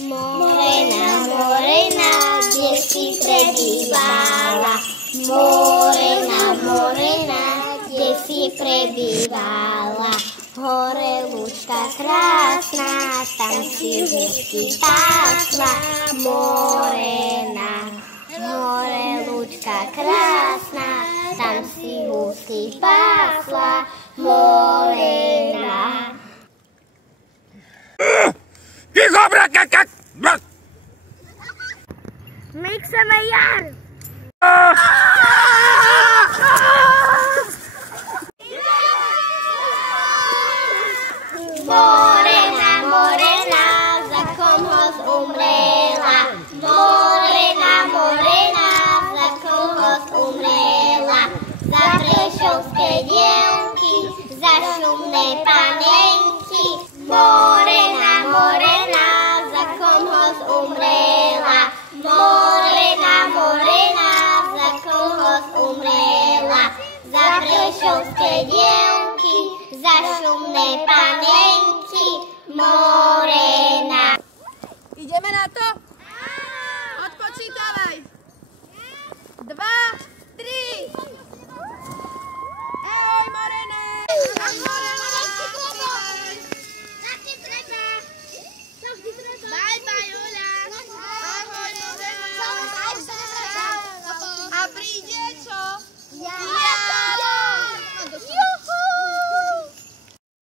Morena, morena, kde si prebývala? Morena, morena, kde si prebývala? Hore lúčka krásna, tam si húsky pásla. Morena, hore lúčka krásna, tam si húsky pásla. Morena. My chceme jar! Morena, morena, za koho zumrela? Morena, morena, za koho zumrela? Za prešovské dievky, za šumné panenky. Morena, morena, za koho zumrela? Morena, morena, za koho zumrela? Za prešovské dievky, za šumné panenky.